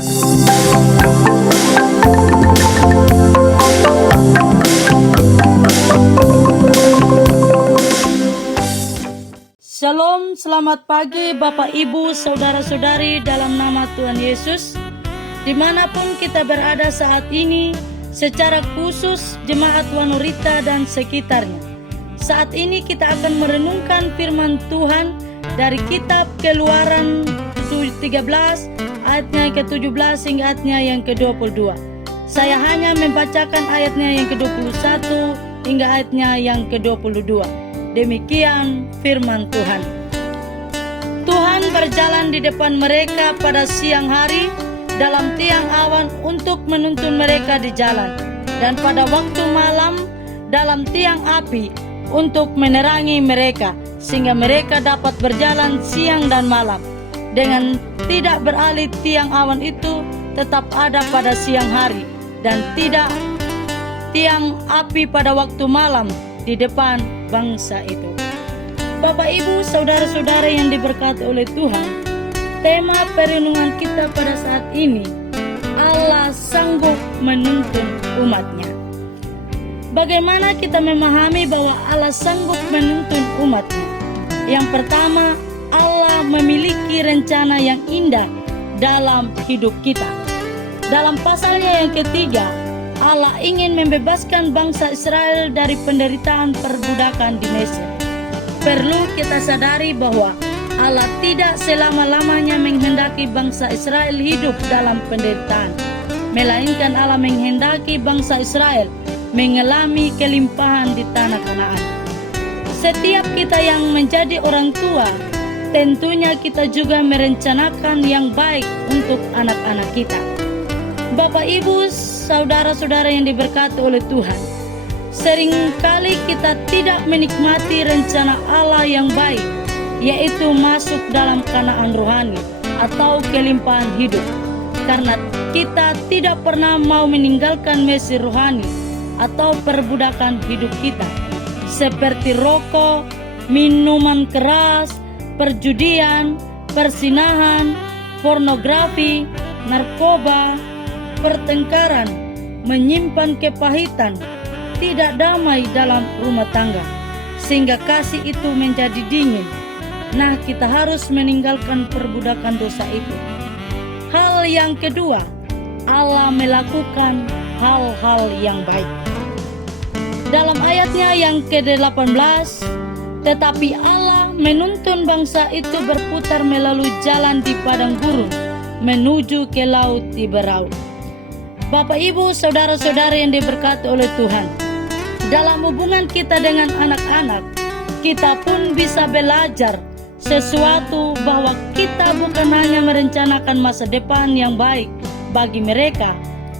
Shalom, selamat pagi Bapak Ibu, Saudara-saudari dalam nama Tuhan Yesus. Dimanapun kita berada saat ini, secara khusus Jemaat Wanurita dan sekitarnya. Saat ini kita akan merenungkan firman Tuhan dari kitab Keluaran 13 ayatnya yang ke-17 hingga ayatnya yang ke-22. Saya hanya membacakan ayatnya yang ke-21 hingga ayatnya yang ke-22. Demikian firman Tuhan. Tuhan berjalan di depan mereka pada siang hari dalam tiang awan untuk menuntun mereka di jalan, dan pada waktu malam dalam tiang api untuk menerangi mereka, sehingga mereka dapat berjalan siang dan malam. Dengan tidak beralih tiang awan itu tetap ada pada siang hari, dan tidak tiang api pada waktu malam di depan bangsa itu. Bapak Ibu, saudara-saudara yang diberkati oleh Tuhan, tema perenungan kita pada saat ini, Allah sanggup menuntun umatnya. Bagaimana kita memahami bahwa Allah sanggup menuntun umatnya? Yang pertama, Allah memiliki rencana yang indah dalam hidup kita. Dalam pasalnya yang ketiga, Allah ingin membebaskan bangsa Israel dari penderitaan perbudakan di Mesir. Perlu kita sadari bahwa Allah tidak selama-lamanya menghendaki bangsa Israel hidup dalam penderitaan, melainkan Allah menghendaki bangsa Israel mengalami kelimpahan di tanah Kanaan. Setiap kita yang menjadi orang tua, tentunya kita juga merencanakan yang baik untuk anak-anak kita. Bapak Ibu, saudara-saudara yang diberkati oleh Tuhan, seringkali kita tidak menikmati rencana Allah yang baik, yaitu masuk dalam Kanaan rohani atau kelimpahan hidup, karena kita tidak pernah mau meninggalkan Mesir rohani atau perbudakan hidup kita, seperti rokok, minuman keras, perjudian, persinahan, pornografi, narkoba, pertengkaran, menyimpan kepahitan, tidak damai dalam rumah tangga, sehingga kasih itu menjadi dingin. Nah, kita harus meninggalkan perbudakan dosa itu. Hal yang kedua, Allah melakukan hal-hal yang baik. Dalam ayatnya yang ke-18, tetapi Allah menuntun bangsa itu berputar melalui jalan di padang gurun menuju ke laut Tiberau. Bapak Ibu, saudara-saudara yang diberkati oleh Tuhan, dalam hubungan kita dengan anak-anak, kita pun bisa belajar sesuatu bahwa kita bukan hanya merencanakan masa depan yang baik bagi mereka,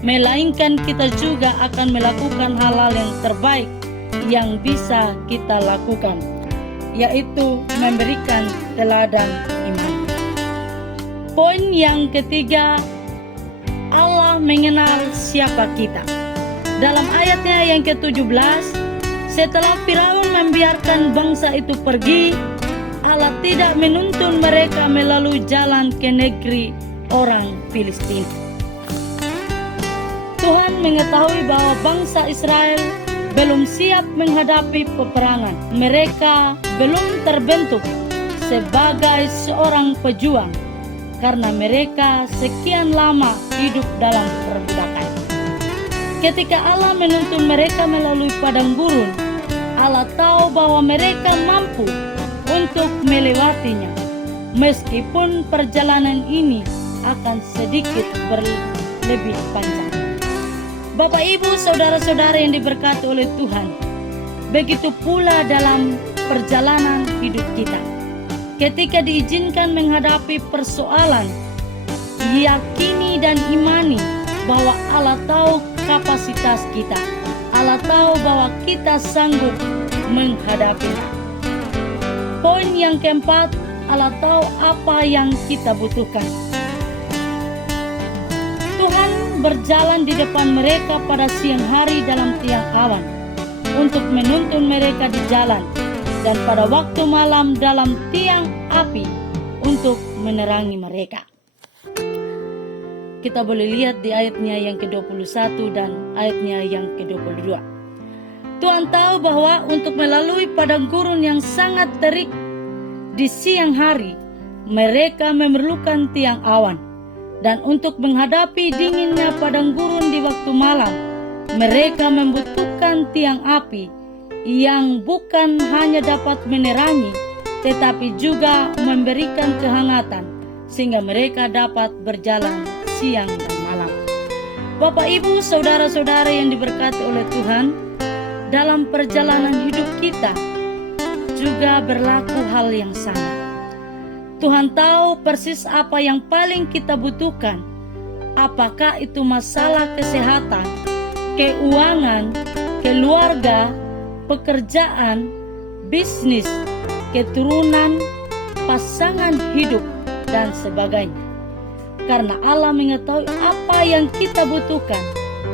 melainkan kita juga akan melakukan hal-hal yang terbaik yang bisa kita lakukan, yaitu memberikan teladan iman. Poin yang ketiga, Allah mengenal siapa kita. Dalam ayatnya yang ke-17, setelah Firaun membiarkan bangsa itu pergi, Allah tidak menuntun mereka melalui jalan ke negeri orang Filistin. Tuhan mengetahui bahwa bangsa Israel belum siap menghadapi peperangan. Mereka belum terbentuk sebagai seorang pejuang karena mereka sekian lama hidup dalam perbudakan. Ketika Allah menuntun mereka melalui padang gurun, Allah tahu bahwa mereka mampu untuk melewatinya, meskipun perjalanan ini akan sedikit lebih panjang. Bapak Ibu, saudara-saudara yang diberkati oleh Tuhan, begitu pula dalam perjalanan hidup kita. Ketika diizinkan menghadapi persoalan, yakini dan imani bahwa Allah tahu kapasitas kita. Allah tahu bahwa kita sanggup menghadapinya. Poin yang keempat, Allah tahu apa yang kita butuhkan. Tuhan berjalan di depan mereka pada siang hari dalam tiang awan untuk menuntun mereka di jalan, dan pada waktu malam dalam tiang api untuk menerangi mereka. Kita boleh lihat di ayatnya yang ke-21 dan ayatnya yang ke-22. Tuhan tahu bahwa untuk melalui padang gurun yang sangat terik di siang hari, mereka memerlukan tiang awan. Dan untuk menghadapi dinginnya padang gurun di waktu malam, mereka membutuhkan tiang api yang bukan hanya dapat menerangi, tetapi juga memberikan kehangatan, sehingga mereka dapat berjalan siang dan malam. Bapak, Ibu, saudara-saudara yang diberkati oleh Tuhan, dalam perjalanan hidup kita juga berlaku hal yang sama. Tuhan tahu persis apa yang paling kita butuhkan, apakah itu masalah kesehatan, keuangan, keluarga, pekerjaan, bisnis, keturunan, pasangan hidup, dan sebagainya. Karena Allah mengetahui apa yang kita butuhkan,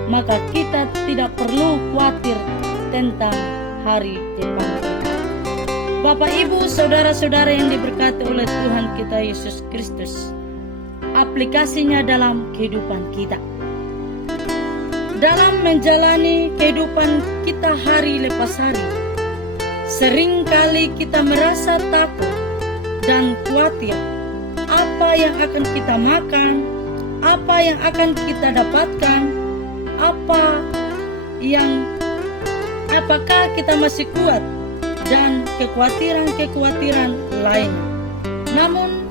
maka kita tidak perlu khawatir tentang hari depan kita. Bapak, Ibu, saudara-saudara yang diberkati oleh Tuhan kita Yesus Kristus, aplikasinya dalam kehidupan kita. Dalam menjalani kehidupan kita hari lepas hari, seringkali kita merasa takut dan khawatir apa yang akan kita makan, apa yang akan kita dapatkan, apakah kita masih kuat, dan kekhawatiran-kekhawatiran lainnya. Namun,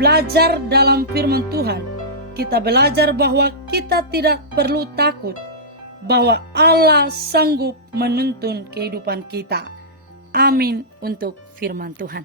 belajar dalam firman Tuhan, kita belajar bahwa kita tidak perlu takut, bahwa Allah sanggup menuntun kehidupan kita. Amin untuk firman Tuhan.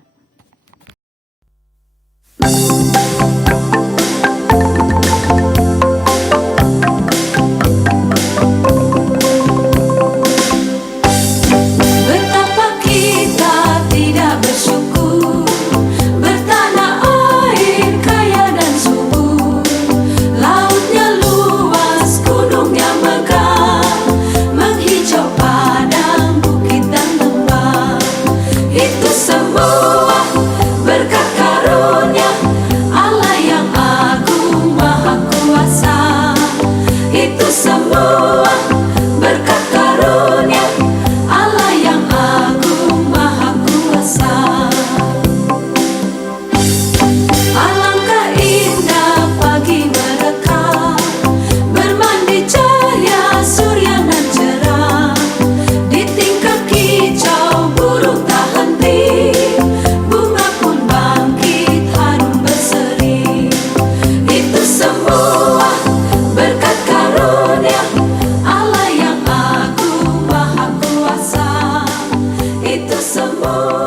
Itu semua